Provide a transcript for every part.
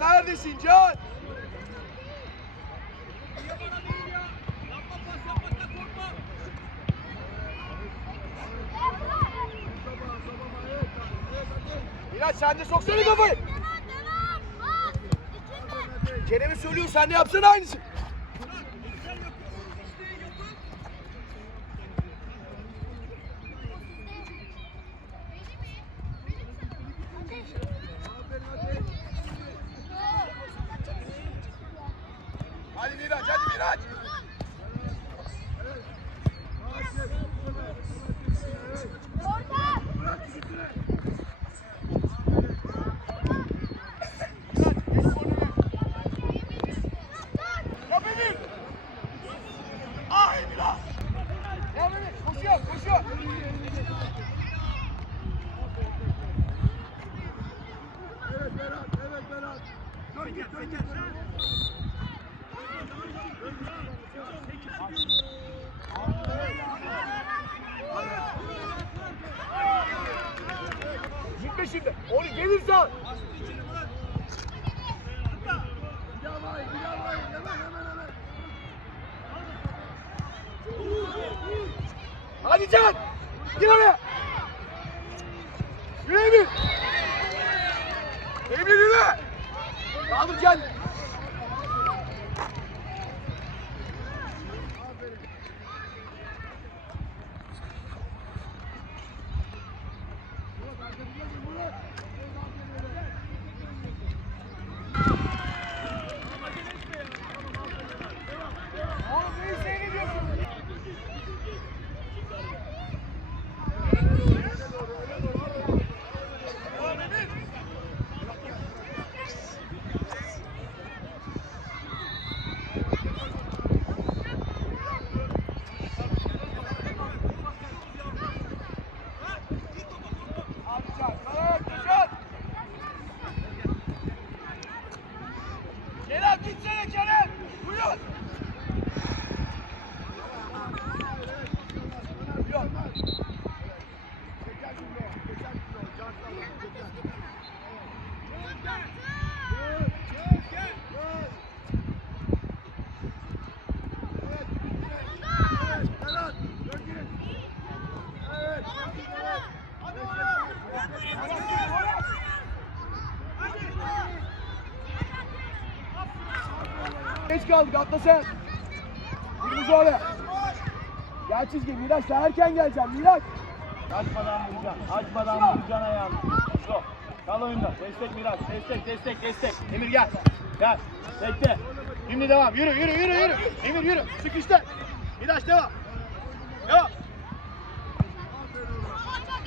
Neredesin Can? Miraç sen de soksana kafayı. Kerem'e söylüyor sen de yapsana aynısı. Hadi Miraç hadi Miraç. Yap Emir. Ah Emir ah. Yap Emir koşuyor koşuyor. Evet Berat, evet Berat. Dön git, dön git. Gitme şimdi. Onu gelirse al. Hadi Can. Gir oraya. Yürü Emir. Emir yürü. Kaldır Can. Oğlum neyi seyrediyorsun? Hadi Can. Hadi Can. Kerem gitsene Kerem. Buyur. Yok. Çeker şimdi o, çeker şimdi o. Can sağlam, çeker. Evet, evet, Berat, dön git. Evet. Geç kaldık atla sen. Kırmızı oraya. Gel çizgi Miraç sen erken geleceksin Miraç. Açmadan vuracaksın. Açmadan vuracaksın ayağını. Yok. Kal oyunda. Destek biraz. Destek, destek, destek. Emir gel. Gel. Bekle. Şimdi devam. Yürü, yürü, yürü, yürü. Emir yürü. Sıkıştı. Miraç devam. Devam.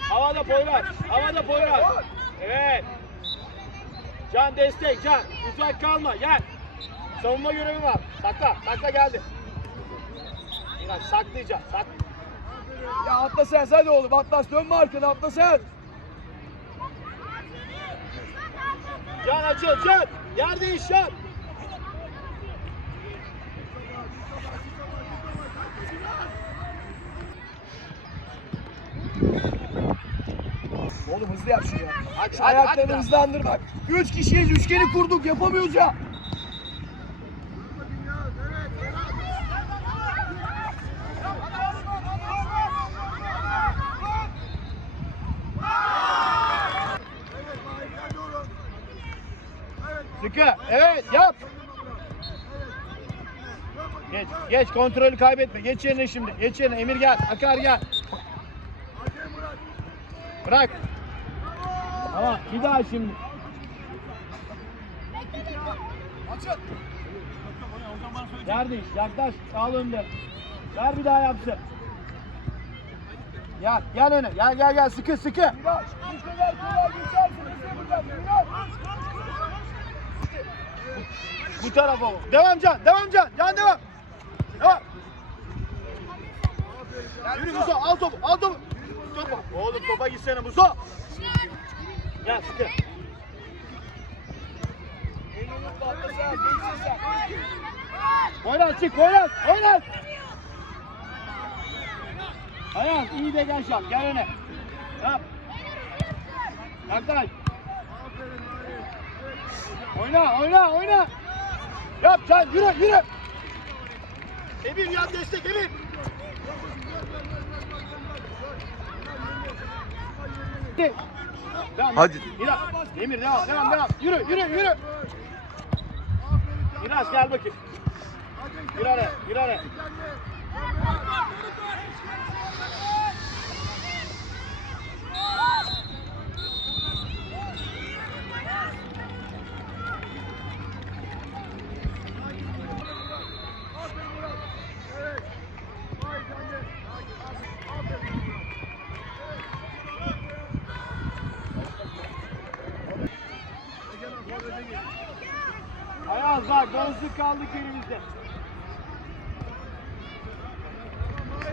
Havada Poyraz. Havada Poyraz. Evet. Can destek. Can. Uzak kalma. Gel. Savunma görevi var. Sakla. Sakla geldi. Miraç saklayacaksın. Sak. Ya atla sen hadi oğlum Atlas dönme arkana atla sen. Can açıl. Can. Yer değiş. Can. Oğlum hızlı yap şunu ya. Hadi, hadi, ayaklarını hadi. hızlandır bak. Üç kişiyiz üçgeni kurduk yapamıyoruz ya. Evet, Mahir, gel oğlum. Evet, Sıkı. Evet yap. Geç. Geç. Kontrolü kaybetme. Geç yerine şimdi. Geç yerine. Emir gel. Akar gel. Bırak. Tamam. Bir daha şimdi. Açıl. Yer değiş. Yaklaş. Al önde. Ver bir daha yapsın. Gel. Gel öne. Gel gel gel. Sıkı sıkı. Miraç bu kadar kolay geçersin. Hızlı buradan Miraç. Bu tarafa. bak. Devam Can. Devam Can. Can devam. Devam. Yürü Musa. Al topu. Al topu. Topu. Oğlum topa gitsene Musa. Gel sıkı. Poyraz çık Poyraz. Poyraz. Ayaz iyi de gel şap. Gel öne. Yap. Yaklaş. Oyna, oyna, oyna. Yap Can, yürü, yürü. Emir yan destek, Emir. Devam. Hadi. Miraç, Emir devam, devam, devam. Yürü, yürü, yürü. Miraç gel bakayım. Gir araya, gir araya. Ayaz bak, boşluk kaldık elimizde.